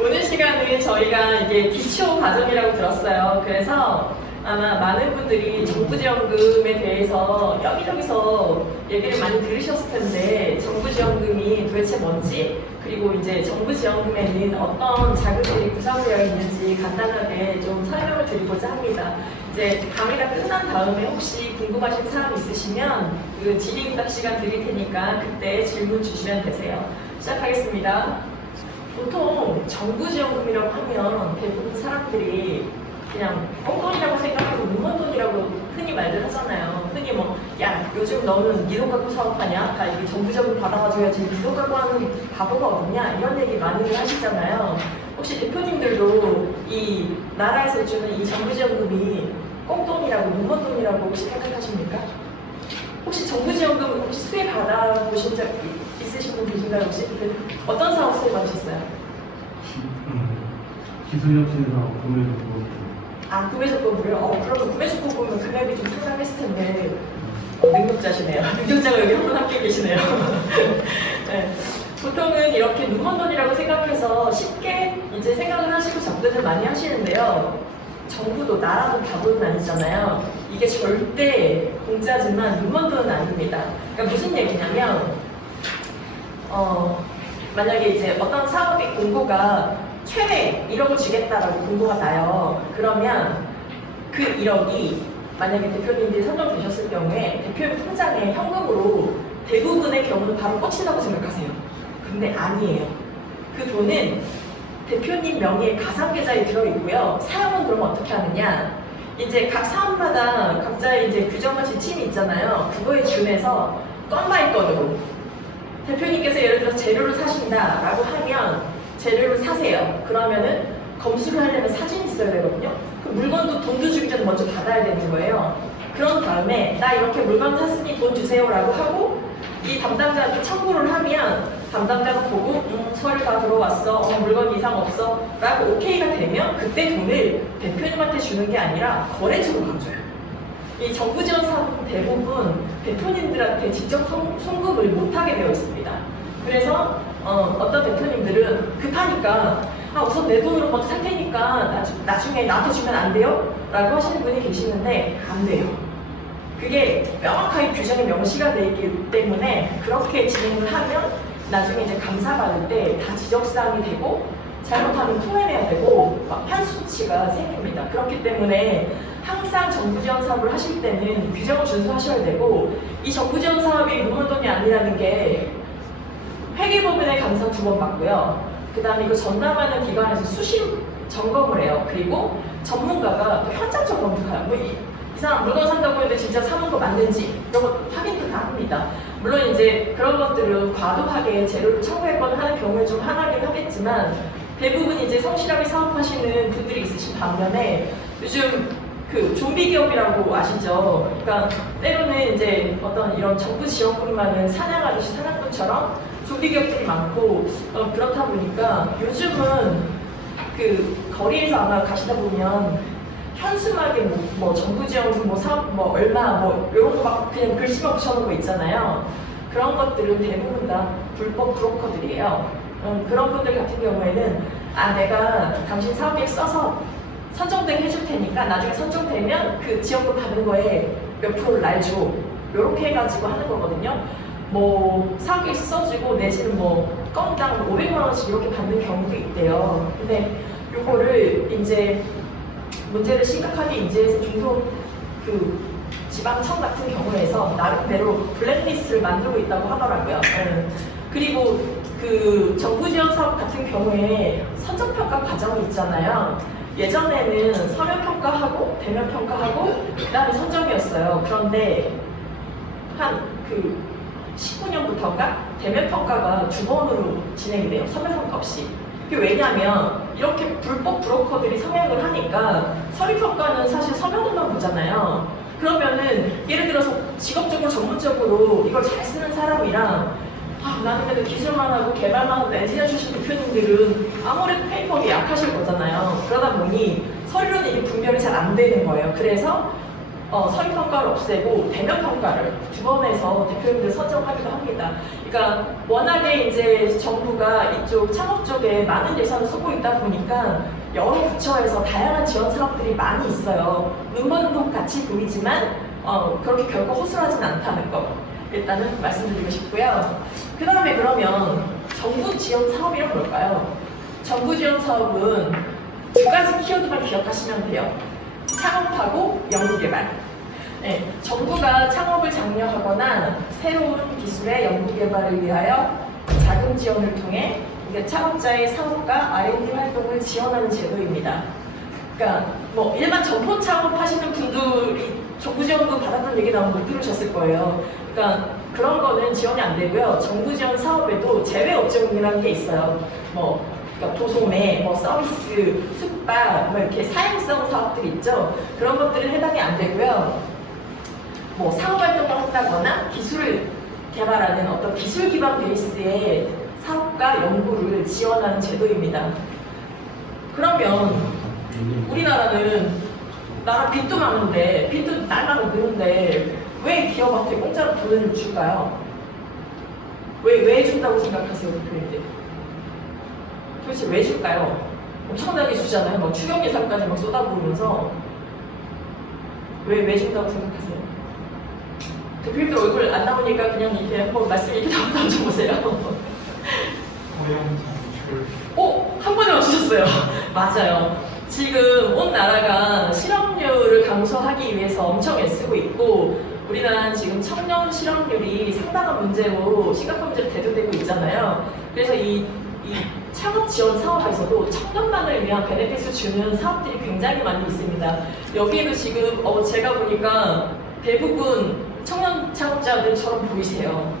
오늘 시간은 저희가 이게 기초 과정이라고 들었어요. 그래서 아마 많은 분들이 정부지원금에 대해서 여기저기서 얘기를 많이 들으셨을 텐데 정부지원금이 도대체 뭔지 그리고 이제 정부지원금에는 어떤 자금들이 구성되어 있는지 간단하게 좀 설명을 드리고자 합니다. 이제 강의가 끝난 다음에 혹시 궁금하신 사항 있으시면 그 질의응답 시간 드릴 테니까 그때 질문 주시면 되세요. 시작하겠습니다. 보통 정부지원금이라고 하면 대부분 사람들이 그냥 꽁돈이라고 생각하고 무건돈이라고 흔히 말들 하잖아요. 흔히 뭐, 야, 요즘 너는 미돈 갖고 사업하냐? 다 이게 정부지원금 받아가줘야지 미돈 갖고 하는 바보가 어딨냐? 이런 얘기 많이 하시잖아요. 혹시 대표님들도 이 나라에서 주는 이 정부지원금이 꽁돈이라고 무건돈이라고 혹시 생각하십니까? 혹시 정부지원금 혹시 수혜 받아보신 적 있으신 분 계신가요? 혹시? 어떤 사업 수혜 받으셨어요? 기술혁신사업 구매조건. 아, 구매조건으로요? 그러면 구매조건 금액이 좀 상당했을 텐데 능력자시네요. 능력자가 여기 한 분 함께 계시네요. 네. 보통은 이렇게 눈먼돈이라고 생각해서 쉽게 이제 생각을 하시고 접근을 많이 하시는데요. 정부도 나라도 바보는 아니잖아요. 이게 절대 공짜지만 눈먼돈은 아닙니다. 그러니까 무슨 얘기냐면 만약에 이제 어떤 사업의 공고가 최대 1억을 주겠다라고 공고가 나요. 그러면 그 1억이 만약에 대표님들이 선정되셨을 경우에 대표님 통장에 현금으로 대부분의 경우는 바로 꽂힌다고 생각하세요. 근데 아니에요. 그 돈은 대표님 명의의 가상계좌에 들어있고요. 사용은 그러면 어떻게 하느냐? 이제 각 사업마다 각자의 이제 규정과 지침이 있잖아요. 그거에 준해서 건 바이 건으로 대표님께서 예를 들어서 재료를 사신다라고 하면 재료를 사세요. 그러면은 검수를 하려면 사진이 있어야 되거든요. 그 물건도 돈도 주기 전에 먼저 받아야 되는 거예요. 그런 다음에 나 이렇게 물건 샀으니 돈 주세요라고 하고 이 담당자한테 청구를 하면 담당자가 보고 서류 다 들어왔어. 물건 이상 없어. 라고 오케이가 되면 그때 돈을 대표님한테 주는 게 아니라 거래처로 가줘요. 이 정부지원 사업은 대부분 대표님들한테 직접 송금을 못하게 되어 있습니다. 그래서 어떤 대표님들은 급하니까 우선 내 돈으로 먼저 살 테니까 나중에 나한테 주면 안 돼요? 라고 하시는 분이 계시는데 안 돼요. 그게 명확하게 규정에 명시가 되어 있기 때문에 그렇게 진행을 하면 나중에 이제 감사받을 때 다 지적사항이 되고 잘못하면 토해내야 되고 판수치가 생깁니다. 그렇기 때문에 항상 정부지원 사업을 하실 때는 규정을 준수하셔야 되고 이 정부지원 사업이 무문돈이 아니라는 게 회계법인의 감사 2번 받고요. 그 다음에 이거 전담하는 기관에서 수심 점검을 해요. 그리고 전문가가 또 현장 점검도 가요. 이 사람 물건 산다고 했는데 진짜 사는 거 맞는지 이런 거 확인도 다 합니다. 물론 이제 그런 것들은 과도하게 재료를 청구했거나 하는 경우에 좀 하나긴 하겠지만 대부분 이제 성실하게 사업하시는 분들이 있으신 반면에 요즘 그 좀비 기업이라고 아시죠? 그러니까 때로는 이제 어떤 이런 정부 지원금만을 사냥하듯이 사냥꾼처럼 좀비 기업들이 많고 그렇다 보니까 요즘은 그 거리에서 아마 가시다 보면 현수막에 뭐 정부 지원금 뭐 사업 뭐 얼마 뭐 이런 거 막 그냥 글씨만 붙여놓은 거 있잖아요. 그런 것들은 대부분 다 불법 브로커들이에요. 그런 분들 같은 경우에는 내가 당신 사업계획 써서 선정되게 해줄 테니까 나중에 선정되면 그 지원금 받은 거에 몇 프로를 날 줘. 이렇게 해가지고 하는 거거든요. 뭐 사업계획 써주고 내지는 뭐 건당 500만 원씩 이렇게 받는 경우도 있대요. 근데 요거를 이제 문제를 심각하게 인지해서 중소 그 지방청 같은 경우에서 나름대로 블랙리스트를 만들고 있다고 하더라고요. 그리고 그 정부지원 사업 같은 경우에 선정평가 과정이 있잖아요. 예전에는 서면평가하고 대면평가하고 그 다음에 선정이었어요. 그런데 한 그 19년부터인가 대면평가가 2번으로 진행이 돼요. 서면평가 없이. 그게 왜냐면 이렇게 불법 브로커들이 성행을 하니까 서류평가는 사실 서면으로만 보잖아요. 그러면은 예를 들어서 직업적으로 전문적으로 이걸 잘 쓰는 사람이랑 나는 그래도 기술만 하고 개발만 하고 엔지니어 출신 대표님들은 아무래도 페이퍼가 약하실 거잖아요. 그러다 보니 서류로는 이게 분별이 잘 안 되는 거예요. 그래서 서류평가를 없애고 대면평가를 두 번 해서 대표님들 선정하기도 합니다. 그러니까 워낙에 이제 정부가 이쪽 창업 쪽에 많은 예산을 쓰고 있다 보니까 여러 부처에서 다양한 지원 사업들이 많이 있어요. 눈먼도 같이 보이지만 그렇게 결코 허술하진 않다는 거 일단은 말씀드리고 싶고요. 그 다음에 그러면 정부 지원 사업이란 뭘까요? 정부 지원 사업은 두 가지 키워드만 기억하시면 돼요. 창업하고 연구개발. 네, 정부가 창업을 장려하거나 새로운 기술의 연구개발을 위하여 자금 지원을 통해 창업자의 사업과 R&D 활동을 지원하는 제도입니다. 그러니까 뭐 일반 점포 창업하시는 분들이 정부 지원도 받았던 얘기 나오면 못 들으셨을 거예요. 그러니까 그런 거는 지원이 안 되고요. 정부 지원 사업에도 제외 업종이라는 게 있어요. 그러니까 도소매, 서비스, 숙박, 이렇게 사행성 사업들이 있죠. 그런 것들은 해당이 안 되고요. 사업 활동을 한다거나 기술을 개발하는 어떤 기술 기반 베이스의 사업과 연구를 지원하는 제도입니다. 그러면 우리나라는 나라 빚도 많은데 빚도 날마다 느는데 왜 기업한테 공짜로 돈을 줄까요? 왜 준다고 생각하세요, 대표님들? 도대체 왜 줄까요? 엄청나게 주잖아요. 추경 예산까지 쏟아부으면서 왜 준다고 생각하세요? 대표님들 얼굴 안 나오니까 그냥 이렇게 한번 말씀 이렇게 던져보세요. 한 번에 맞추셨어요. 맞아요. 지금 온 나라가 실업률을 감소하기 위해서 엄청 애쓰고 있고 우리나라는 지금 청년 실업률이 상당한 문제로 심각한 문제로 대두되고 있잖아요. 그래서 이 창업 지원 사업에서도 청년만을 위한 베네핏을 주는 사업들이 굉장히 많이 있습니다. 여기에도 지금 제가 보니까 대부분 청년 창업자들처럼 보이세요.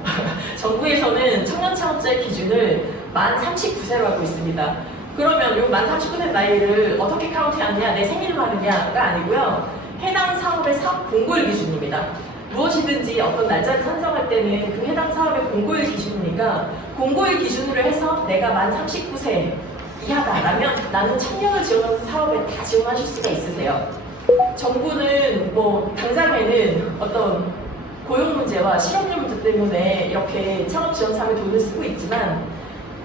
정부에서는 청년 창업자의 기준을 만 39세로 하고 있습니다. 그러면 이 만 39세 나이를 어떻게 카운트하느냐, 내 생일로 하느냐가 아니고요. 해당 사업의 사업 공고일 기준입니다. 무엇이든지 어떤 날짜를 선정할 때는 그 해당 사업의 공고일 기준이니까 공고일 기준으로 해서 내가 만 39세 이하다라면 나는 청년을 지원하는 사업에 다 지원하실 수가 있으세요. 정부는 당장에는 어떤 고용 문제와 실업률 문제 때문에 이렇게 창업 지원 사업에 돈을 쓰고 있지만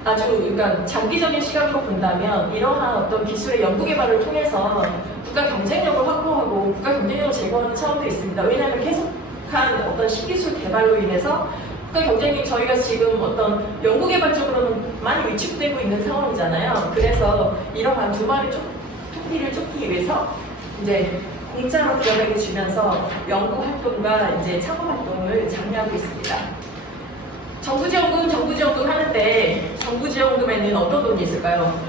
그러니까 장기적인 시각으로 본다면 이러한 어떤 기술의 연구 개발을 통해서 국가 경쟁력을 확보하고 국가 경쟁력을 제고하는 차원도 있습니다. 왜냐하면 계속한 어떤 신기술 개발로 인해서 국가 경쟁력 저희가 지금 어떤 연구 개발 쪽으로는 많이 위축되고 있는 상황이잖아요. 그래서 이러한 두 마리 토끼를 쫓기 위해서 이제 공짜로 들어가게 주면서 연구 활동과 이제 창업 활동을 장려하고 있습니다. 정부지원금 하는데 정부지원금에는 어떤 돈이 있을까요?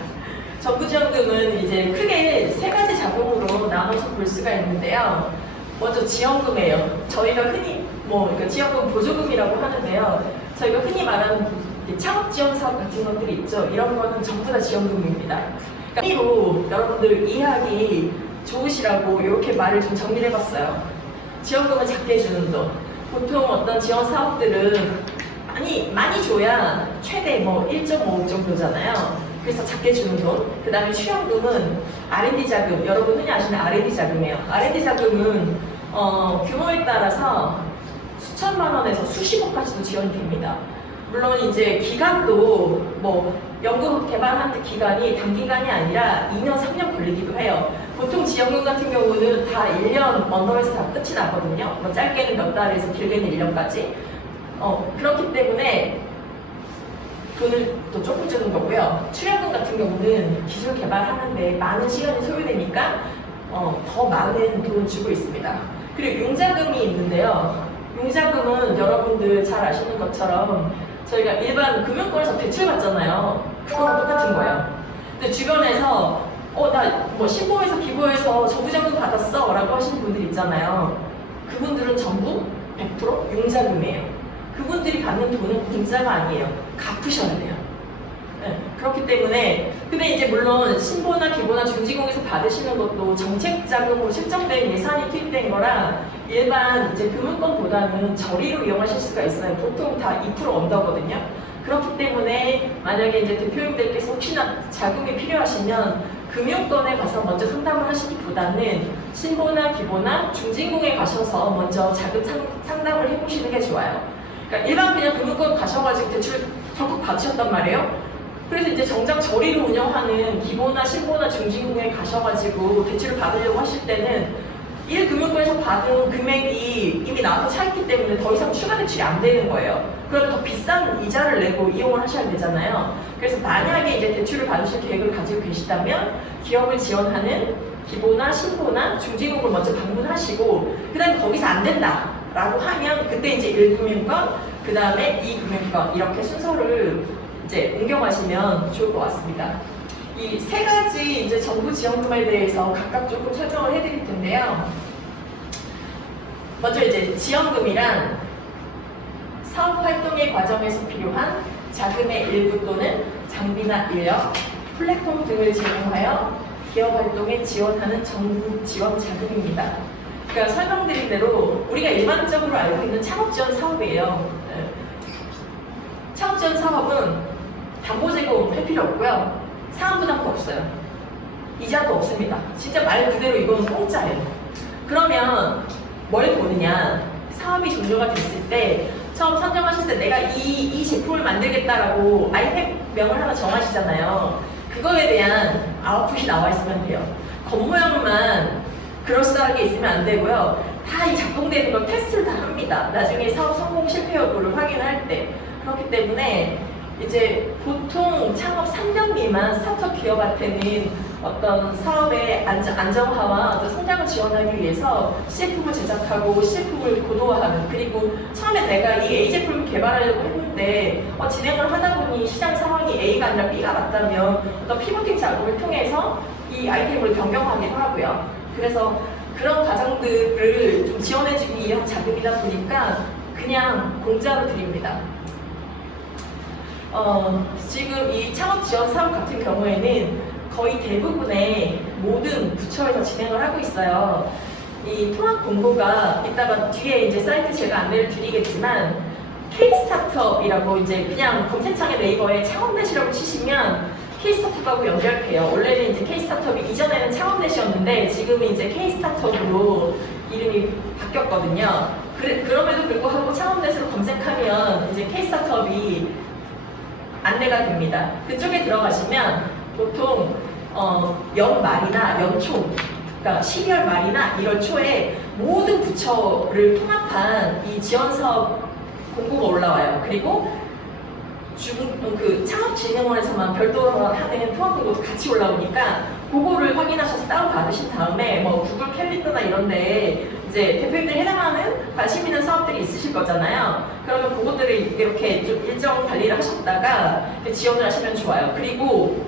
정부지원금은 이제 크게 세 가지 자금으로 나눠서 볼 수가 있는데요. 먼저 지원금이에요. 저희가 흔히 그러니까 지원금 보조금이라고 하는데요. 저희가 흔히 말하는 창업 지원 사업 같은 것들이 있죠. 이런 거는 전부 다 지원금입니다. 그러니까 흔히로 여러분들 이해하기 좋으시라고 이렇게 말을 좀 정리를 해봤어요. 지원금을 작게 주는 돈. 보통 어떤 지원 사업들은 많이 줘야 최대 1.5 정도잖아요. 그래서 작게 주는 돈. 그 다음에 출연금은 R&D 자금. 여러분 흔히 아시는 R&D 자금이에요. R&D 자금은 규모에 따라서 수천만 원에서 수십억까지도 지원이 됩니다. 물론 이제 기간도 연구 개발하는 기간이 단기간이 아니라 2년, 3년 걸리기도 해요. 보통 지원금 같은 경우는 다 1년 언더에서 다 끝이 나거든요. 짧게는 몇 달에서 길게는 1년까지. 그렇기 때문에 돈을 또 조금 주는 거고요. 출연금 같은 경우는 기술 개발하는데 많은 시간이 소요되니까 더 많은 돈을 주고 있습니다. 그리고 융자금이 있는데요. 융자금은 여러분들 잘 아시는 것처럼 저희가 일반 금융권에서 대출 받잖아요. 그거랑 똑같은 거예요. 근데 주변에서 나 신보에서 기부해서 정부자금 받았어 라고 하시는 분들 있잖아요. 그분들은 전부 100% 융자금이에요. 그분들이 받는 돈은 공짜가 아니에요. 갚으셔야 돼요. 네, 그렇기 때문에 근데 이제 물론 신보나 기보나 중지공에서 받으시는 것도 정책자금으로 책정된 예산이 투입된 거라 일반 이제 금융권보다는 저리로 이용하실 수가 있어요. 보통 다 2% 언더거든요. 그렇기 때문에 만약에 이제 대표님들께서 혹시나 자금이 필요하시면 금융권에 가서 먼저 상담을 하시기보다는 신보나 기보나 중진공에 가셔서 먼저 자금 상담을 해보시는 게 좋아요. 그러니까 일반 그냥 금융권 가셔가지고 대출 적극 받으셨단 말이에요. 그래서 이제 정작 저리를 운영하는 기보나 신보나 중진공에 가셔가지고 대출을 받으려고 하실 때는 1금융권에서 받은 금액이 이미 나와서 차있기 때문에 더 이상 추가 대출이 안 되는 거예요. 그러면 더 비싼 이자를 내고 이용을 하셔야 되잖아요. 그래서 만약에 이제 대출을 받으실 계획을 가지고 계시다면 기업을 지원하는 기보나 신보나 중진공을 먼저 방문하시고 그 다음에 거기서 안 된다라고 하면 그때 이제 1금융권, 그 다음에 2금융권 이렇게 순서를 이제 옮겨가시면 좋을 것 같습니다. 이 세 가지 이제 정부 지원금에 대해서 각각 조금 설명을 해드릴 텐데요. 먼저 이제 지원금이란 사업 활동의 과정에서 필요한 자금의 일부 또는 장비나 인력, 플랫폼 등을 제공하여 기업 활동에 지원하는 정부 지원 자금입니다. 그러니까 설명드린 대로 우리가 일반적으로 알고 있는 창업 지원 사업이에요. 창업 지원 사업은 담보 제공할 필요 없고요. 사업 부담도 없어요. 이자도 없습니다. 진짜 말 그대로 이건 공짜예요. 그러면 뭘 보느냐? 사업이 종료가 됐을 때 처음 선정하실 때 내가 이 제품을 만들겠다라고 아이템명을 하나 정하시잖아요. 그거에 대한 아웃풋이 나와 있으면 돼요. 겉모양만 그럴싸하게 있으면 안 되고요. 다 이 작동되는 걸 테스트를 다 합니다. 나중에 사업 성공 실패 여부를 확인할 때. 그렇기 때문에 이제 보통 창업 3년 미만 스타트업 기업한테는 어떤 사업의 안정화와 어떤 성장을 지원하기 위해서 CF를 제작하고 CF를 고도화하는, 그리고 처음에 내가 이 A 제품을 개발하려고 했는데 진행을 하다 보니 시장 상황이 A가 아니라 B가 맞다면 어떤 피보팅 작업을 통해서 이 아이템을 변경하기도 하고요. 그래서 그런 과정들을 좀 지원해주기 위한 자금이다 보니까 그냥 공짜로 드립니다. 지금 이 창업 지원 사업 같은 경우에는 거의 대부분의 모든 부처에서 진행을 하고 있어요. 이 통합 공고가 이따가 뒤에 이제 사이트 제가 안내를 드리겠지만 K-스타트업이라고 이제 그냥 검색창에 네이버에 창업넷이라고 치시면 K-스타트업하고 연결돼요. 원래는 이제 K-스타트업이 이전에는 창업넷이었는데 지금은 이제 K-스타트업으로 이름이 바뀌었거든요. 그럼에도 불구하고 창업넷으로 검색하면 이제 K-스타트업이 안내가 됩니다. 그쪽에 들어가시면 보통 연말이나 연초, 그러니까 12월 말이나 1월 초에 모든 부처를 통합한 이 지원사업 공고가 올라와요. 그리고 그 창업진흥원에서만 별도로 하는 통합공고도 같이 올라오니까 그거를 확인하셔서 다운받으신 다음에 뭐 구글 캘린더나 이런데 이제 대표님들이 해당하는 관심 있는 사업들이 있으실 거잖아요. 그러면 그것들을 이렇게 좀 일정 관리를 하셨다가 지원을 하시면 좋아요. 그리고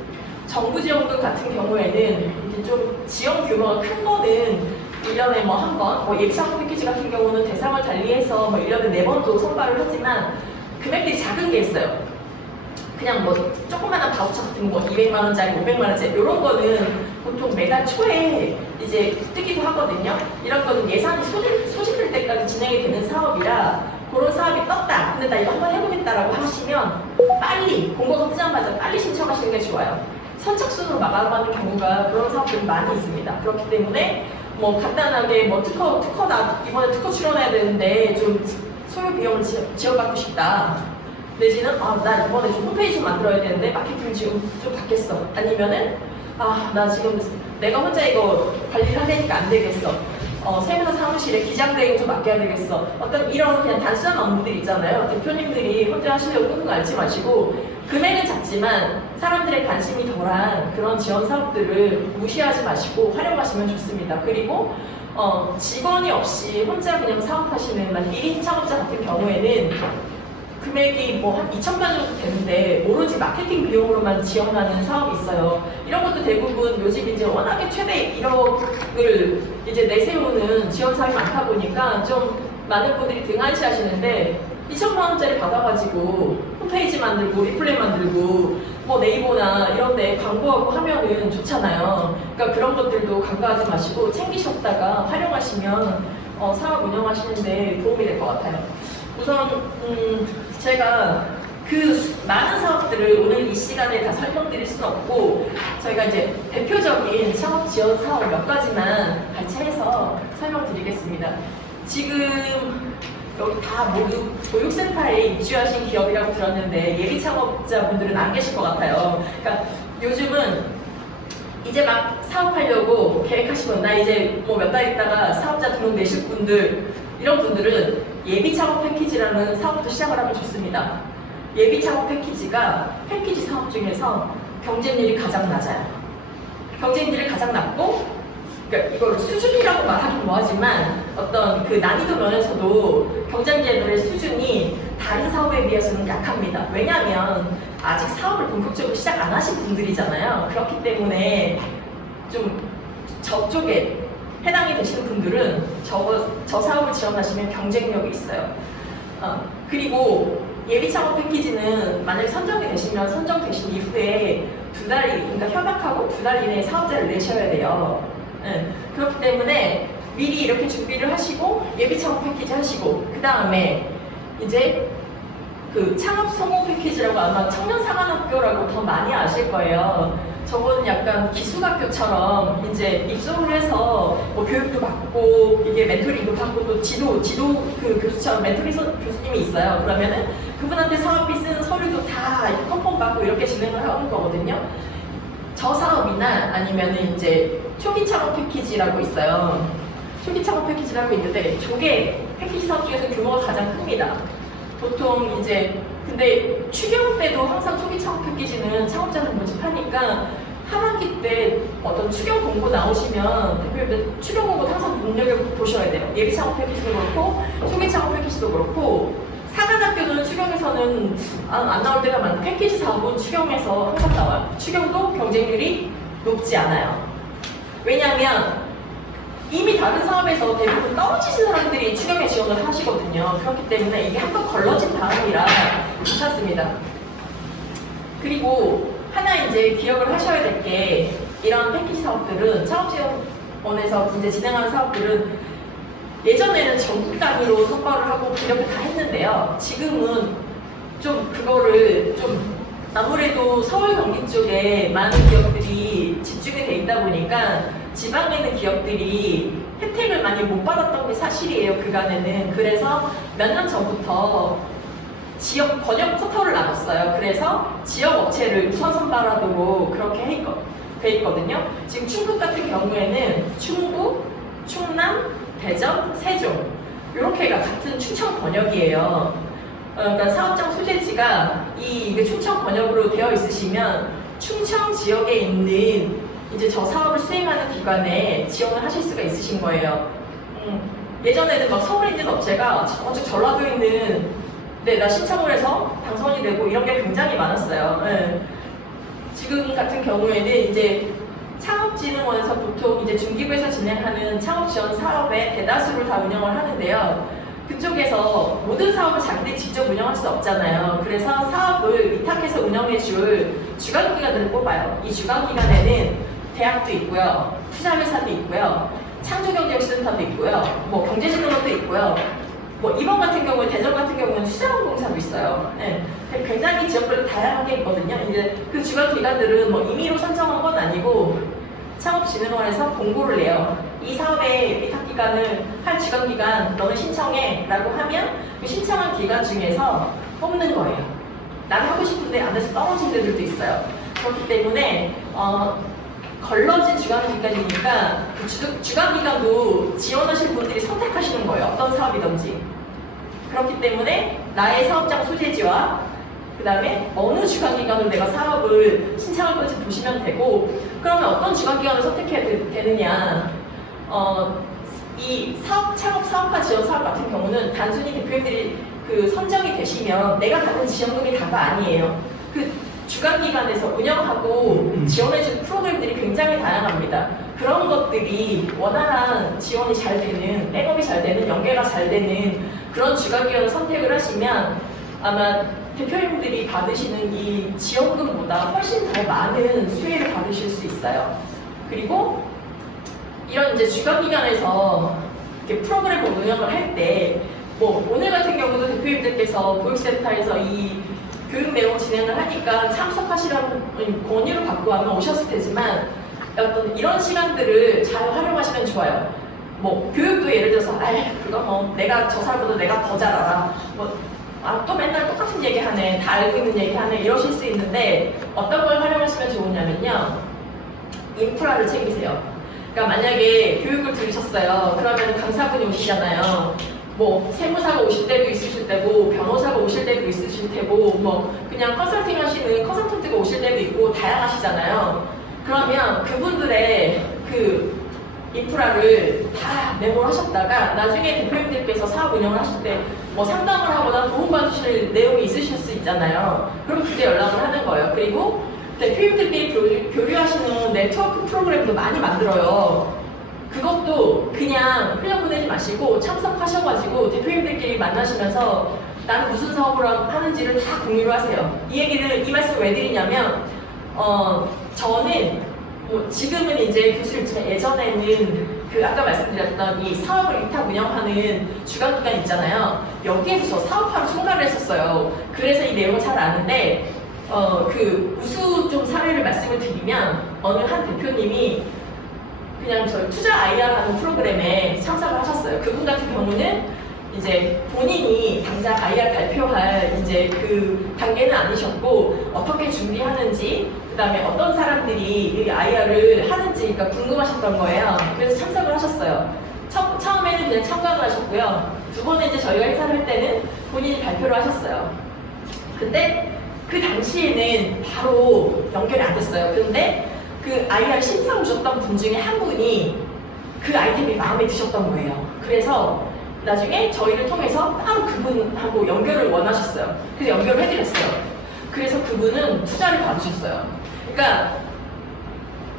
정부 지원금 같은 경우에는 이제 좀 지원 규모가 큰 거는 1년에 뭐 한 번, 뭐 예비창업 패키지 같은 경우는 대상을 달리해서 뭐 1년에 4번도 선발을 하지만 금액들이 작은 게 있어요. 그냥 뭐 조그마한 바우처 같은 거 200만 원짜리, 500만 원짜리 이런 거는 보통 매달 초에 이제 뜨기도 하거든요. 이런 거는 예산이 소집될 때까지 진행이 되는 사업이라 그런 사업이 떴다. 근데 나 이거 한번 해보겠다라고 하시면 빨리 공고가 뜨자마자 빨리 신청하시는 게 좋아요. 선착순으로 마감하는 경우가 그런 사업들이 많이 있습니다. 그렇기 때문에 뭐 간단하게 뭐 특허다 이번에 특허 출원해야 되는데 좀 소요 비용을 지원받고 싶다. 내지는 나 이번에 좀 홈페이지 만들어야 되는데 마케팅 지금 좀 받겠어. 아니면은 나 지금 내가 혼자 이거 관리를 하려니까 안 되겠어. 세무서 사무실에 기장대행 좀 맡겨야 되겠어. 어떤 이런 그냥 단순한 업무들 있잖아요. 대표님들이 혼자 하시려고 끙끙 앓지 마시고 금액은 작지만 사람들의 관심이 덜한 그런 지원 사업들을 무시하지 마시고 활용하시면 좋습니다. 그리고 직원이 없이 혼자 그냥 사업하시는 1인 창업자 같은 경우에는 금액이 뭐 한 2천만 원 정도 되는데 오로지 마케팅 비용으로만 지원하는 사업이 있어요. 이런 것도 대부분 요즘 이제 워낙에 최대 1억을 이제 내세우는 지원 사업이 많다 보니까 좀 많은 분들이 등한시 하시는데 2천만 원짜리 받아가지고 홈페이지 만들고 리플레이 만들고 뭐 네이버나 이런 데 광고하고 하면은 좋잖아요. 그러니까 그런 것들도 간과하지 마시고 챙기셨다가 활용하시면 사업 운영하시는데 도움이 될 것 같아요. 우선 제가 많은 사업들을 오늘 이 시간에 다 설명드릴 수는 없고 저희가 이제 대표적인 창업 지원 사업 몇 가지만 발췌해서 설명드리겠습니다. 지금 여기 다 모두 교육센터에 입주하신 기업이라고 들었는데 예비 창업자분들은 안 계실 것 같아요. 그러니까 요즘은 이제 막 사업하려고 계획하시면 나 이제 뭐 몇 달 있다가 사업자 등록 내실 분들 이런 분들은 예비 창업 패키지라는 사업부터 시작을 하면 좋습니다. 예비 창업 패키지가 패키지 사업 중에서 경쟁률이 가장 낮아요. 경쟁률이 가장 낮고 그러니까 이걸 수준이라고 말하긴 뭐하지만 어떤 그 난이도 면에서도 경쟁자들의 수준이 다른 사업에 비해서는 약합니다. 왜냐하면 아직 사업을 본격적으로 시작 안 하신 분들이잖아요. 그렇기 때문에 좀 저쪽에 해당이 되시는 분들은 저 사업을 지원하시면 경쟁력이 있어요. 그리고 예비 창업 패키지는 만약에 선정이 되시면 선정되신 이후에 그러니까 협약하고 2달 이내에 사업자를 내셔야 돼요. 그렇기 때문에 미리 이렇게 준비를 하시고 예비 창업 패키지 하시고 그 다음에 이제 그 창업 성공 패키지라고 아마 청년 상한학교라고 더 많이 아실 거예요. 저거는 약간 기숙학교처럼 이제 입소를 해서 뭐 교육도 받고 이게 멘토링도 받고 또 지도 그 교수처럼 교수님이 있어요. 그러면은 그분한테 사업비 쓰는 서류도 다 컨펌 받고 이렇게 진행을 하는 거거든요. 저 사업이나 아니면은 이제 초기 창업 패키지라고 있어요. 초기 창업 패키지라고 있는데 저게 패키지 사업 중에서 규모가 가장 큽니다. 보통 이제 근데 추경 때도 항상 초기 창업 패키지는 창업자를 모집하니까 하반기 때 어떤 추경 공고 나오시면 대표님들 추경 공고 항상 눈여겨보셔야 돼요. 예비 창업 패키지도 그렇고 초기 창업 패키지도 그렇고 사관학교는 추경에서는 안 나올 때가 많고 패키지 사업은 추경에서 항상 나와요. 추경도 경쟁률이 높지 않아요. 왜냐하면 이미 다른 사업에서 대부분 떨어지신 사람들이 추경에 지원을 하시거든요. 그렇기 때문에 이게 한번 걸러진 다음이라 괜찮습니다. 그리고 하나 이제 기억을 하셔야 될 게 이런 패키지 사업들은 창업지원원에서 이제 진행하는 사업들은 예전에는 전국 단위로 선발을 하고 이렇게 다 했는데요. 지금은 좀 그거를 좀 아무래도 서울 경기 쪽에 많은 기업들이 집중이 돼 있다 보니까 지방에 있는 기업들이 혜택을 많이 못 받았던 게 사실이에요. 그간에는. 그래서 몇 년 전부터 지역 번역 쿼터를 나눴어요. 그래서 지역 업체를 우선 선발하도록 그렇게 돼 있거든요. 지금 충북 같은 경우에는 충북, 충남, 대전, 세종 이렇게가 같은 충청 번역이에요. 그러니까 사업장 소재지가 이게 충청 번역으로 되어 있으시면 충청 지역에 있는 이제 저 사업을 수행하는 기관에 지원을 하실 수가 있으신 거예요. 예전에는 막 서울에 있는 업체가 저쪽 전라도에 있는 나 신청을 해서 당선이 되고 이런 게 굉장히 많았어요. 지금 같은 경우에는 이제 창업진흥원에서 보통 이제 중기부에서 진행하는 창업지원 사업의 대다수를 다 운영을 하는데요. 그쪽에서 모든 사업을 자기들이 직접 운영할 수 없잖아요. 그래서 사업을 위탁해서 운영해줄 주관기관들을 뽑아요. 이 주관기관에는 대학도 있고요, 투자회사도 있고요, 창조경제센터도 있고요, 뭐 경제진흥원도 있고요. 뭐 이번 같은 경우에 대전 같은 경우는 수자원공사도 있어요. 굉장히 지역별로 다양하게 있거든요. 이제 그 주관 기관들은 뭐 임의로 선정한 건 아니고 창업진흥원에서 공고를 내요. 이 사업의 위탁 기관을 할 주관 기관 너는 신청해라고 하면 그 신청한 기관 중에서 뽑는 거예요. 나는 하고 싶은데 안 해서 떨어진 데들도 있어요. 그렇기 때문에 걸러진 주관기관이니까 그 주관기관도 지원하실 분들이 선택하시는 거예요. 어떤 사업이든지. 그렇기 때문에 나의 사업장 소재지와 그 다음에 어느 주관기관으로 내가 사업을 신청할 건지 보시면 되고, 그러면 어떤 주관기관을 선택해야 되느냐. 이 창업 사업화 지원 사업 같은 경우는 단순히 대표님들이 그 선정이 되시면 내가 받은 지원금이 다가 아니에요. 그 주관기관에서 운영하고 지원해주는 프로그램들이 굉장히 다양합니다. 그런 것들이 원활한 지원이 잘 되는, 백업이 잘 되는, 연계가 잘 되는 그런 주관기관을 선택을 하시면 아마 대표님들이 받으시는 이 지원금보다 훨씬 더 많은 수혜를 받으실 수 있어요. 그리고 이런 이제 주관기관에서 이렇게 프로그램을 운영을 할 때, 뭐 오늘 같은 경우도 대표님들께서 교육센터에서 이 교육 내용 진행을 하니까 참석하시라는 권유를 받고 아마 오셨을 테지만 어떤 이런 시간들을 잘 활용하시면 좋아요. 뭐 교육도 예를 들어서 그거 뭐 내가 저 사람보다 내가 더 잘 알아. 또 맨날 똑같은 얘기 하네. 다 알고 있는 얘기 하네. 이러실 수 있는데 어떤 걸 활용하시면 좋으냐면요. 인프라를 챙기세요. 그러니까 만약에 교육을 들으셨어요. 그러면 강사분이 오시잖아요. 뭐 세무사가 오실 때도 있으실 때고 변호사가 오실 때도 있으실 테고 뭐 그냥 컨설팅 하시는 컨설턴트가 오실 때도 있고 다양하시잖아요. 그러면 그분들의 그 인프라를 다 메모를 하셨다가 나중에 대표님들께서 사업 운영을 하실 때 뭐 상담을 하거나 도움받으실 내용이 있으실 수 있잖아요. 그럼 그때 연락을 하는 거예요. 그리고 대표님들끼리 교류하시는 네트워크 프로그램도 많이 만들어요. 그것도 그냥 흘려보내지 마시고 참석하셔가지고 대표님들끼리 만나시면서 나는 무슨 사업을 하는지를 다 공유를 하세요. 이 말씀을 왜 드리냐면 저는 지금은 이제 교수님 예전에는 그 아까 말씀드렸던 이 사업을 위탁 운영하는 주관기관 있잖아요. 여기에서 저 사업하러 총괄을 했었어요. 그래서 이 내용을 잘 아는데 그 우수 좀 사례를 말씀을 드리면 어느 한 대표님이 그냥 저희 투자 IR하는 프로그램에 참석을 하셨어요. 그분 같은 경우는 이제 본인이 당장 IR 발표할 이제 그 단계는 아니셨고 어떻게 준비하는지 그다음에 어떤 사람들이 이 IR을 하는지가 궁금하셨던 거예요. 그래서 참석을 하셨어요. 처음에는 그냥 참가를 하셨고요. 두 번에 이제 저희가 행사를 할 때는 본인이 발표를 하셨어요. 근데 그 당시에는 바로 연결이 안 됐어요. 근데 그 IR 심사 오셨던 분 중에 한 분이 그 아이템이 마음에 드셨던 거예요. 그래서 나중에 저희를 통해서 따로 그분하고 연결을 원하셨어요. 그래서 연결을 해드렸어요. 그래서 그분은 투자를 받으셨어요. 그러니까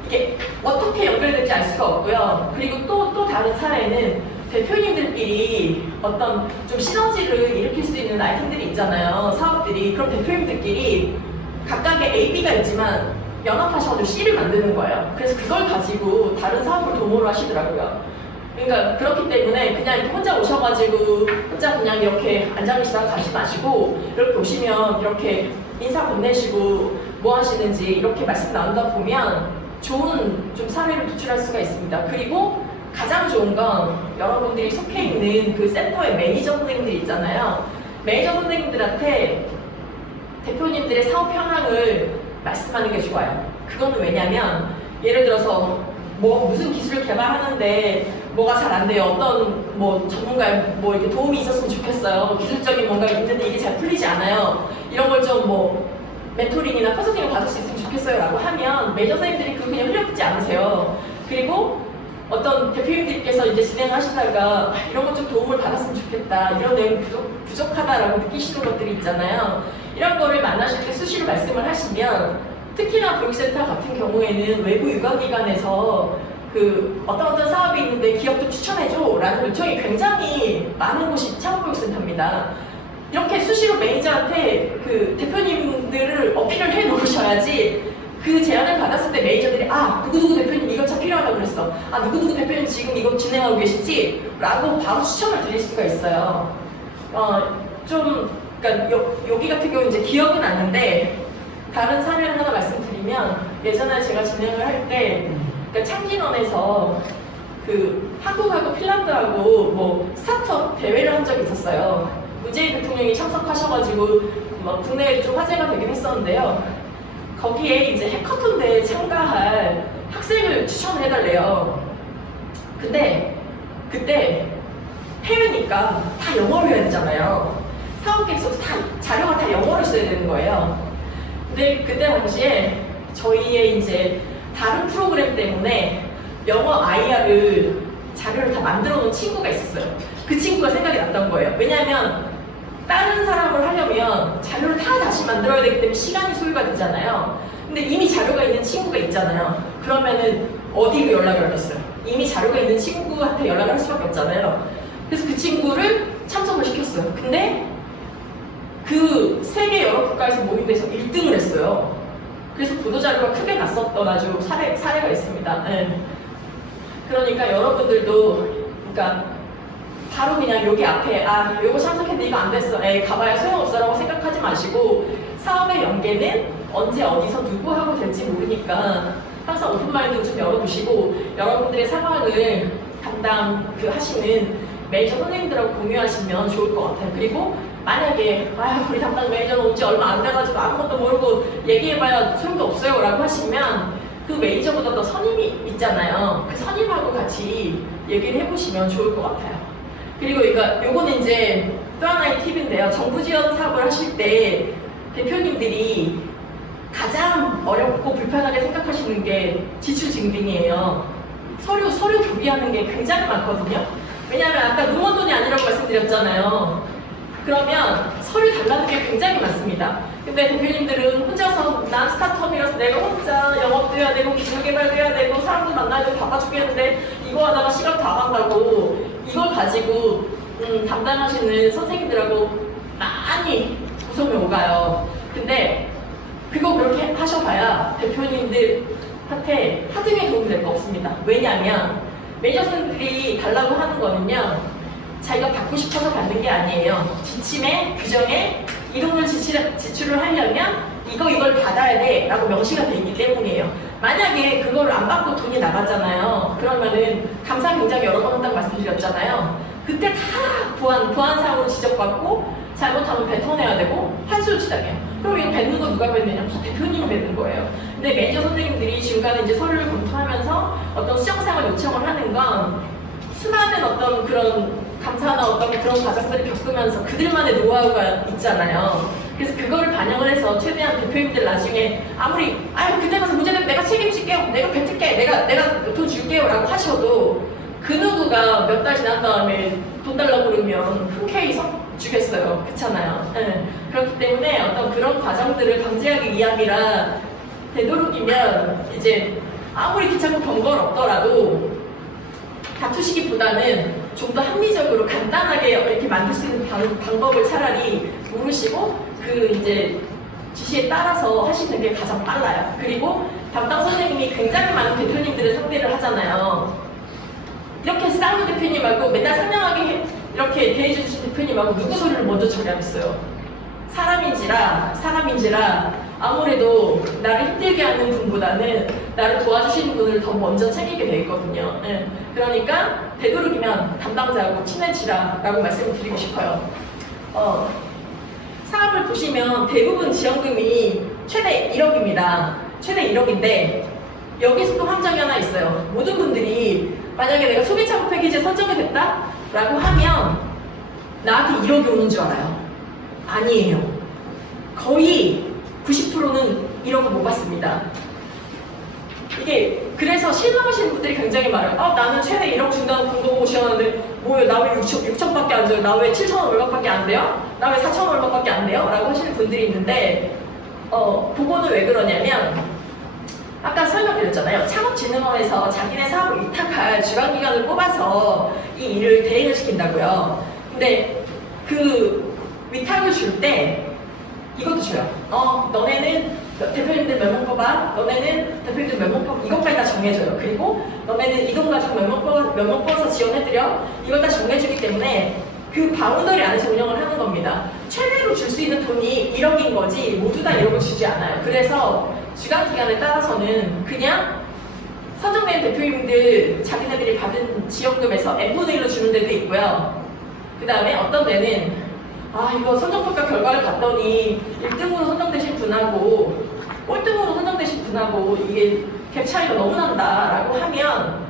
이게 어떻게 연결될지 알 수가 없고요. 그리고 또 다른 사례는 대표님들끼리 어떤 좀 시너지를 일으킬 수 있는 아이템들이 있잖아요. 사업들이. 그럼 대표님들끼리 각각의 A, B가 있지만 연합하셔서 C를 만드는 거예요. 그래서 그걸 가지고 다른 사업을 도모를 하시더라고요. 그러니까 그렇기 때문에 그냥 이렇게 혼자 오셔가지고 혼자 그냥 이렇게 앉아계시다가 가지 마시고 이렇게 오시면 이렇게 인사 건네시고 뭐 하시는지 이렇게 말씀 나누다 보면 좋은 좀 사례를 도출할 수가 있습니다. 그리고 가장 좋은 건 여러분들이 속해 있는 그 센터의 매니저 선생님들 있잖아요. 매니저 선생님들한테 대표님들의 사업 현황을 말씀하는 게 좋아요. 그거는 왜냐면 예를 들어서 무슨 기술을 개발하는데 뭐가 잘 안 돼요. 어떤 전문가의 이렇게 도움이 있었으면 좋겠어요. 기술적인 뭔가 있는데 이게 잘 풀리지 않아요. 이런 걸 좀 멘토링이나 컨설팅을 받을 수 있으면 좋겠어요 라고 하면 매니저 선생님들이 그거 그냥 흘려듣지 않으세요. 그리고 어떤 대표님들께서 이제 진행을 하시다가 이런 것 좀 도움을 받았으면 좋겠다. 이런 내용이 부족하다라고 느끼시는 것들이 있잖아요. 이런 거를 만나실 때 수시로 말씀을 하시면 특히나 교육센터 같은 경우에는 외부 유관기관에서 그 어떤 사업이 있는데 기업 좀 추천해줘 라는 요청이 굉장히 많은 곳이 창업교육센터입니다. 이렇게 수시로 매니저한테 그 대표님들을 어필을 해 놓으셔야지 그 제안을 받았을 때 매니저들이 누구누구 대표님 이거 참 필요하다고 그랬어. 누구누구 대표님 지금 이거 진행하고 계시지? 라고 바로 추천을 드릴 수가 있어요. 그러니까 여기 같은 경우 이제 기억은 나는데 다른 사례를 하나 말씀드리면 예전에 제가 진행을 할 때 그러니까 창진원에서 그 한국하고 핀란드하고 스타트업 대회를 한 적이 있었어요. 문재인 대통령이 참석하셔가지고 국내에 좀 화제가 되긴 했었는데요. 거기에 이제 해커톤 대회에 참가할 학생을 추천을 해달래요. 근데 그때 해외니까 다 영어로 해야 되잖아요. 사업 계획서도 다 자료가 다 영어로 써야 되는 거예요. 근데 그때 당시에 저희의 이제 다른 프로그램 때문에 영어 IR을 자료를 다 만들어 놓은 친구가 있었어요. 그 친구가 생각이 났던 거예요. 왜냐하면 다른 사람을 하려면 자료를 다 다시 만들어야 되기 때문에 시간이 소요가 되잖아요. 근데 이미 자료가 있는 친구가 있잖아요. 그러면은 어디로 연락을 하겠어요? 이미 자료가 있는 친구한테 연락을 할 수밖에 없잖아요. 그래서 그 친구를 참석을 시켰어요. 근데 그 세계 여러 국가에서 모임에서 1등을 했어요. 그래서 보도자료가 크게 났었던 아주 사례가 있습니다. 네. 그러니까 여러분들도 그러니까 바로 그냥 여기 앞에 요거 참석했는데 이거 안 됐어. 가봐야 소용없어 라고 생각하지 마시고 사업의 연계는 언제 어디서 누구하고 될지 모르니까 항상 오픈마인드 좀 열어두시고 여러분들의 상황을 담당 하시는 매니저 선생님들하고 공유하시면 좋을 것 같아요. 그리고 만약에 우리 담당 매니저는 온 지 얼마 안 돼가지고 아무것도 모르고 얘기해봐야 소용도 없어요 라고 하시면 그 매니저보다 더 선임이 있잖아요. 그 선임하고 같이 얘기를 해보시면 좋을 것 같아요. 그리고 요거는 이제 또 하나의 팁인데요. 정부 지원 사업을 하실 때 대표님들이 가장 어렵고 불편하게 생각하시는 게 지출 증빙이에요. 서류 구비하는 게 굉장히 많거든요. 왜냐하면 아까 눈먼 돈이 아니라고 말씀드렸잖아요. 그러면 서류 달라는 게 굉장히 많습니다. 근데 대표님들은 혼자서 난 스타트업이라서 내가 혼자 영업도 해야 되고 기술개발도 해야 되고 사람들 만나야 되고 바빠 죽겠는데 이거 하다가 시간 다 간다고 이걸 가지고 담당하시는 선생님들하고 많이 구성이 오가요. 근데 그거 그렇게 하셔봐야 대표님들한테 하등에 도움이 될 거 없습니다. 왜냐하면 매니저 선생님들이 달라고 하는 거는요, 자기가 받고 싶어서 받는 게 아니에요. 지침에, 규정에 이 돈을 지출을 하려면 이걸 받아야 돼 라고 명시가 되어 있기 때문이에요. 만약에 그걸 안 받고 돈이 나가잖아요. 그러면은 감사 굉장히 여러 번 한다고 말씀드렸잖아요. 그때 다 보안사항으로 지적받고 잘못하면 뱉어내야 되고 환수를 시작해요. 그럼 이거 뱉는 거 누가 뱉느냐? 대표님이 뱉는 거예요. 근데 매니저 선생님들이 지금까지 이제 서류를 검토하면서 어떤 수정사항을 요청을 하는 건 수많은 어떤 그런 감사나 어떤 그런 과정들을 겪으면서 그들만의 노하우가 있잖아요. 그래서 그거를 반영을 해서 최대한 대표님들 나중에 아무리 그때 가서 문제는 내가 책임질게요, 내가 뱉을게, 내가 돈 줄게요 라고 하셔도 그 누구가 몇 달 지난 다음에 돈 달라고 그러면 흔쾌히 주겠어요. 그렇잖아요. 네. 그렇기 때문에 어떤 그런 과정들을 방지하기 위함이라 되도록이면 이제 아무리 귀찮고 번거롭더라도 다투시기보다는 좀 더 합리적으로 간단하게 이렇게 만들 수 있는 방법을 차라리 모르시고 이제 지시에 따라서 하시는 게 가장 빨라요. 그리고 담당 선생님이 굉장히 많은 대표님들을 상대를 하잖아요. 이렇게 싸우는 대표님하고 맨날 상냥하게 이렇게 대해주신 대표님하고 누구 소리를 먼저 처리하겠어요? 사람인지라 아무래도 나를 힘들게 하는 분보다는 나를 도와주시는 분을 더 먼저 챙기게 돼 있거든요. 네. 그러니까 되도록이면 담당자하고 친해지라라고 말씀을 드리고 싶어요. 사업을 보시면 대부분 지원금이 최대 1억입니다. 최대 1억인데 여기서도 함정이 하나 있어요. 모든 분들이 만약에 내가 소비창고 패키지에 선정이 됐다? 라고 하면 나한테 1억이 오는 줄 알아요. 아니에요. 거의 90%는 1억을 못 받습니다. 이게 그래서 실망하시는 분들이 굉장히 많아요. 나는 최대 1억 준다는 공고 보고 지원하는데 뭐예요? 나 왜 6천밖에 안 줘요? 나 왜 7천원 얼마밖에 안 돼요? 나 왜 4천원 얼마밖에 안 돼요? 라고 하시는 분들이 있는데 그거는 왜 그러냐면 아까 설명드렸잖아요. 창업진흥원에서 자기네 사업을 위탁할 주관기관을 뽑아서 이 일을 대행을 시킨다고요. 근데 그 위탁을 줄 때 이것도 줘요. 너네는 대표님들 몇 명 뽑아? 너네는 대표님들 몇 명 뽑아? 이것까지 다 정해줘요. 그리고 너네는 이돈 가지고 몇 명 뽑아서 지원해드려? 이걸 다 정해주기 때문에 그 바운더리 안에서 운영을 하는 겁니다. 최대로 줄 수 있는 돈이 1억인 거지 모두 다 1억을 주지 않아요. 그래서 주관기관에 따라서는 그냥 선정된 대표님들 자기네들이 받은 지원금에서 n분의 1로 주는 데도 있고요. 그 다음에 어떤 데는 이거 선정평가 결과를 봤더니 1등으로 선정되신 분하고 꼴등으로 선정되신 분하고 이게 갭 차이가 너무 난다 라고 하면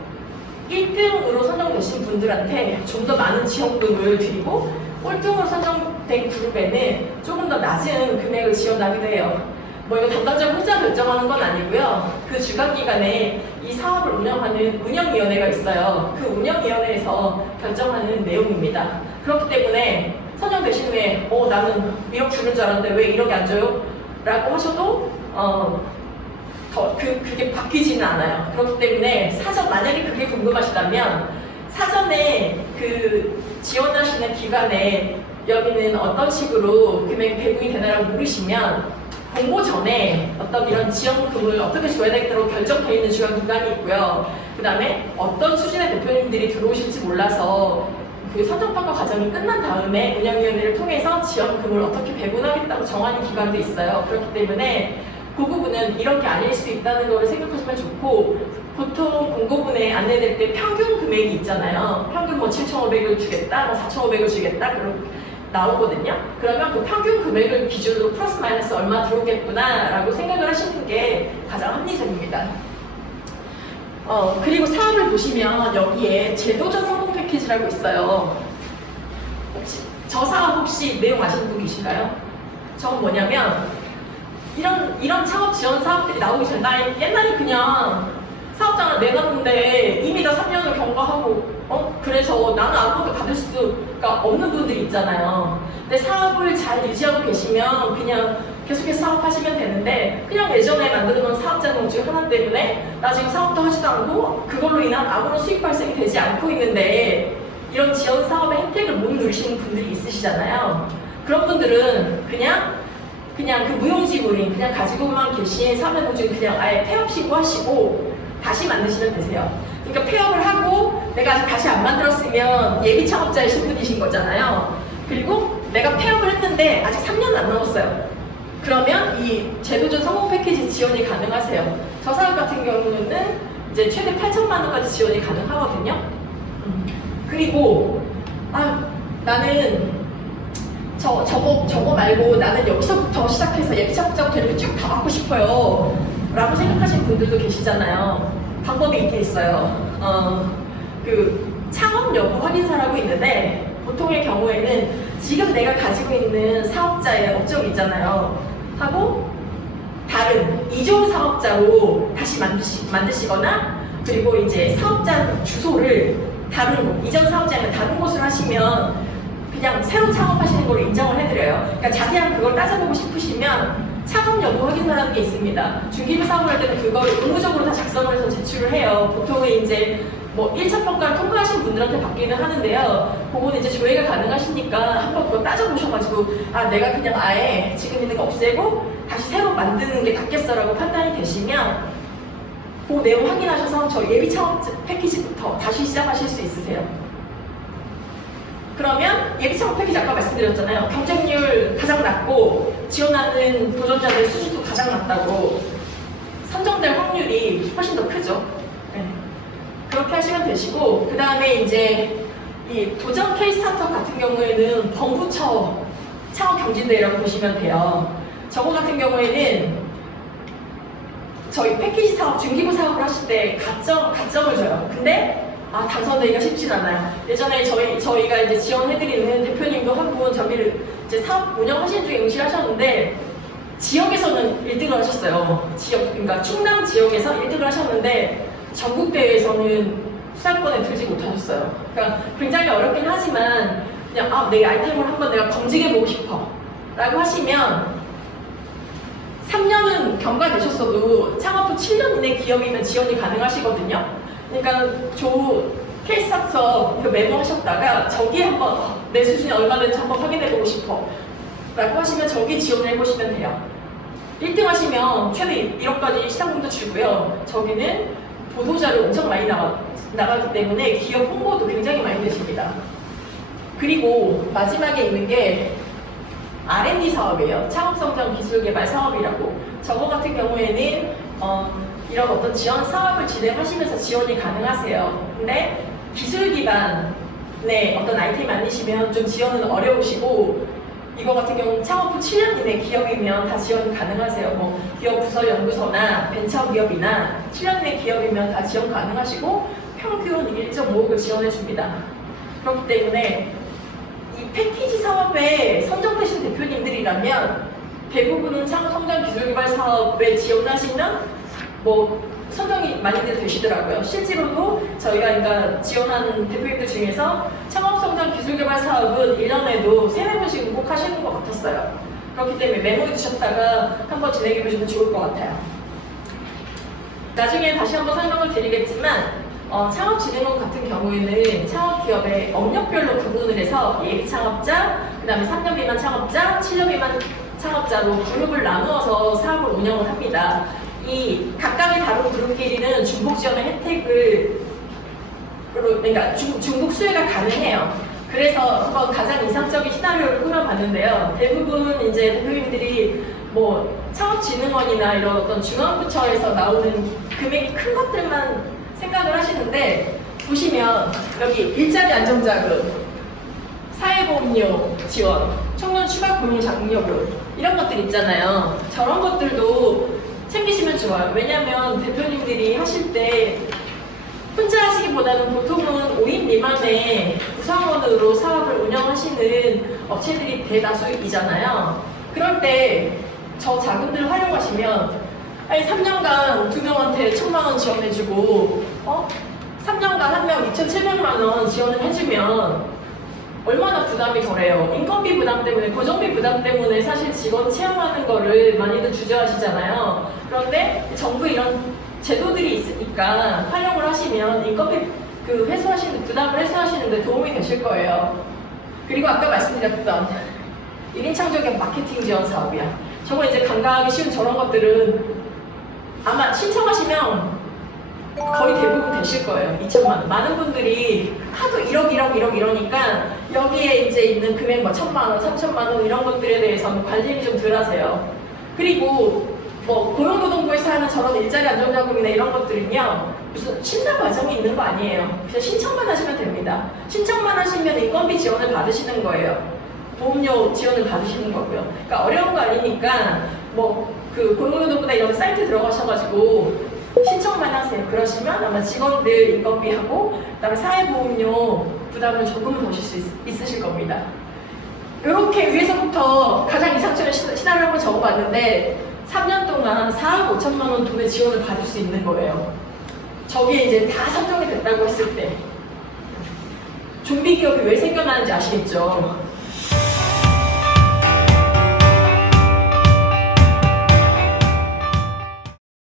1등으로 선정되신 분들한테 좀 더 많은 지원금을 드리고 꼴등으로 선정된 그룹에는 조금 더 낮은 금액을 지원하기도 해요. 이거 담당자 혼자 결정하는 건 아니고요. 그 주관기관에 이 사업을 운영하는 운영위원회가 있어요. 그 운영위원회에서 결정하는 내용입니다. 그렇기 때문에 선정되신 후에 나는 1억 주는 줄 알았는데 왜 1억이 안 줘요? 라고 하셔도 그게 바뀌지는 않아요. 그렇기 때문에 만약에 그게 궁금하시다면 사전에 그 지원하시는 기관에 여기는 어떤 식으로 금액이 배분이 되나라고 물으시면 공고 전에 어떤 이런 지원금을 어떻게 줘야 되겠다고 결정되어 있는 주관기관이 있고요. 그 다음에 어떤 수준의 대표님들이 들어오실지 몰라서 그 선정평가 과정이 끝난 다음에 운영위원회를 통해서 지원금을 어떻게 배분하겠다고 정하는 기관도 있어요. 그렇기 때문에 그 부분은 이런 게 아닐 수 있다는 거를 생각하시면 좋고, 보통 공고문에 안내될 때 평균 금액이 있잖아요. 평균 뭐 7,500을 주겠다, 뭐 4,500을 주겠다, 그렇게 나오거든요. 그러면 그 평균 금액을 기준으로 플러스 마이너스 얼마 들어오겠구나라고 생각을 하시는 게 가장 합리적입니다. 그리고 사업을 보시면 여기에 제도적 성공 패키지라고 있어요. 혹시 저 사업 혹시 내용 아시는 분 계신가요? 저건 뭐냐면 이런 창업 지원 사업들이 나오기 전에 나 옛날에 그냥 사업장을 내놨는데 이미 다 3년을 경과하고 그래서 나는 아무것도 받을 수가 없는 분들이 있잖아요. 근데 사업을 잘 유지하고 계시면 그냥 계속해서 사업하시면 되는데, 그냥 예전에 만들어놓은 사업자명 중 하나 때문에 나 지금 사업도 하지도 않고 그걸로 인한 아무런 수익 발생이 되지 않고 있는데 이런 지원 사업의 혜택을 못 누리시는 분들이 있으시잖아요. 그런 분들은 그냥 그 무용지물인 그냥 가지고만 계신 사업명 중 그냥 아예 폐업 신고하시고 다시 만드시면 되세요. 그러니까 폐업을 하고 내가 아직 다시 안 만들었으면 예비 창업자이신 분이신 거잖아요. 그리고 내가 폐업을 했는데 아직 3년 안 넘었어요. 그러면 이 제도적 성공 패키지 지원이 가능하세요. 저 사업 같은 경우는 이제 최대 8천만 원까지 지원이 가능하거든요. 그리고 나는 저거 말고 나는 여기서부터 시작해서 예비 창업자부터 이렇게 쭉 다 받고 싶어요 라고 생각하시는 분들도 계시잖아요. 방법이 있긴 있어요. 그 창업 여부 확인서라고 있는데, 보통의 경우에는 지금 내가 가지고 있는 사업자의 업종이 있잖아요. 하고 다른 이종 사업자로 다시 만드시거나, 그리고 이제 사업자 주소를 다른 곳, 이전 사업자는 다른 곳을 하시면 그냥 새로 창업하시는 걸로 인정을 해드려요. 그러니까 자세한 그걸 따져보고 싶으시면 창업 여부 확인서라는 게 있습니다. 중기부 사업을 할 때는 그걸 의무적으로 다 작성을 해서 제출을 해요. 보통은 이제 뭐 1차 평가를 통과하신 분들한테 받기는 하는데요. 그거는 이제 조회가 가능하시니까 한번 그거 따져보셔가지고 내가 그냥 아예 지금 있는 거 없애고 다시 새로 만드는 게 낫겠어라고 판단이 되시면 그 내용 확인하셔서 저 예비 창업 패키지부터 다시 시작하실 수 있으세요. 그러면 예비 창업 패키지 아까 말씀드렸잖아요. 경쟁률 가장 낮고 지원하는 도전자들 수준도 가장 낮다고, 선정될 확률이 훨씬 더 크죠. 네. 그렇게 하시면 되시고, 그 다음에 이제 이 도전 K-스타트업 같은 경우에는 범부처 창업 경진대회라고 보시면 돼요. 저거 같은 경우에는 저희 패키지 사업, 중기부 사업을 하실 때 가점을 줘요. 근데 당선되기가 쉽진 않아요. 예전에 저희가 이제 지원해드리는 대표님도 한 분 저기를 이제 사업 운영하시는 중에 응시하셨는데 지역에서는 1등을 하셨어요. 그러니까 충남 지역에서 1등을 하셨는데 전국 대회에서는 수상권에 들지 못하셨어요. 그러니까 굉장히 어렵긴 하지만 그냥 내 아이템을 한번 내가 검증해보고 싶어 라고 하시면 3년은 경과되셨어도 창업 후 7년 이내 기업이면 지원이 가능하시거든요. 그러니까 K-스타트업 메모하셨다가 저기에 한번 내 수준이 얼마 되는지 한번 확인해보고 싶어 라고 하시면 저기 지원을 해보시면 돼요. 1등 하시면 최대 1억까지 시상금도 주고요. 저기는 보도자료 엄청 많이 나가기 때문에 기업 홍보도 굉장히 많이 되십니다. 그리고 마지막에 있는 게 R&D 사업이에요. 창업성장 기술개발 사업이라고. 저거 같은 경우에는 이런 어떤 지원 사업을 진행하시면서 지원이 가능하세요. 근데 기술 기반의 어떤 아이템이 아니시면 좀 지원은 어려우시고, 이거 같은 경우는 창업 후 7년 이내 기업이면 다 지원이 가능하세요. 뭐 기업 부서 연구소나 벤처 기업이나 7년 이내 기업이면 다 지원 가능하시고 평균 1.5억을 지원해 줍니다. 그렇기 때문에 이 패키지 사업에 선정되신 대표님들이라면 대부분은 창업성장기술개발 사업에 지원하시면 뭐 선정이 많이들 되시더라고요. 실제로도 저희가 그러니까 지원한 대표님들 중에서 창업성장기술개발 사업은 1년에도 3-4번씩은 꼭 하시는 것 같았어요. 그렇기 때문에 메모리 두셨다가 한번 진행해 보시면 좋을 것 같아요. 나중에 다시 한번 설명을 드리겠지만 창업진흥원 같은 경우에는 창업기업의 업력별로 구분을 해서 예비창업자, 그 다음에 3년 미만 창업자, 7년 미만 창업자로 그룹을 나누어서 사업을 운영을 합니다. 이 각각의 다른 그룹끼리는 중복 지원의 혜택을 그러니까 중복 수혜가 가능해요. 그래서 한번 가장 이상적인 시나리오를 꾸며봤는데요. 대부분 이제 대표님들이 뭐 창업진흥원이나 이런 어떤 중앙부처에서 나오는 금액이 큰 것들만 생각을 하시는데, 보시면 여기 일자리 안정자금, 사회보험료 지원, 청년 추가 고용 장려금 이런 것들 있잖아요. 저런 것들도 챙기시면 좋아요. 왜냐면 대표님들이 하실 때 혼자 하시기보다는 보통은 5인 미만의 구성원으로 사업을 운영하시는 업체들이 대다수이잖아요. 그럴 때 저 자금들을 활용하시면, 아니 3년간 2명한테 1,000만 원 지원해주고 3년간 1명 2,700만 원 지원을 해주면 얼마나 부담이 덜해요. 인건비 부담 때문에, 고정비 부담 때문에 사실 직원 채용하는 거를 많이들 주저하시잖아요. 그런데 정부 이런 제도들이 있으니까 활용을 하시면 인건비 회수하시는, 부담을 해소하시는데 도움이 되실 거예요. 그리고 아까 말씀드렸던 1인 창조기업 마케팅 지원 사업이야. 저거 이제 간과하기 쉬운 저런 것들은 아마 신청하시면 거의 대부분 되실 거예요. 2천만 원. 많은 분들이 하도 1억 이러니까 여기에 이제 있는 금액 뭐 1,000만 원, 3,000만 원 이런 것들에 대해서는 관심이 좀 덜 하세요. 그리고 뭐 고용노동부에서 하는 저런 일자리 안정자금이나 이런 것들은요, 무슨 심사 과정이 있는 거 아니에요. 그냥 신청만 하시면 됩니다. 신청만 하시면 인건비 지원을 받으시는 거예요. 보험료 지원을 받으시는 거고요. 그러니까 어려운 거 아니니까 뭐 고용노동부나 이런 사이트 들어가셔가지고 신청만 하세요. 그러시면 아마 직원들 인건비하고 그다음에 사회보험료 부담을 조금은 더실 수 있으실 겁니다. 이렇게 위에서부터 가장 이상적인 시나리오 한번 적어봤는데 3년 동안 4억 5천만 원 돈의 지원을 받을 수 있는 거예요. 저게 이제 다 선정이 됐다고 했을 때 좀비 기업이 왜 생겨나는지 아시겠죠?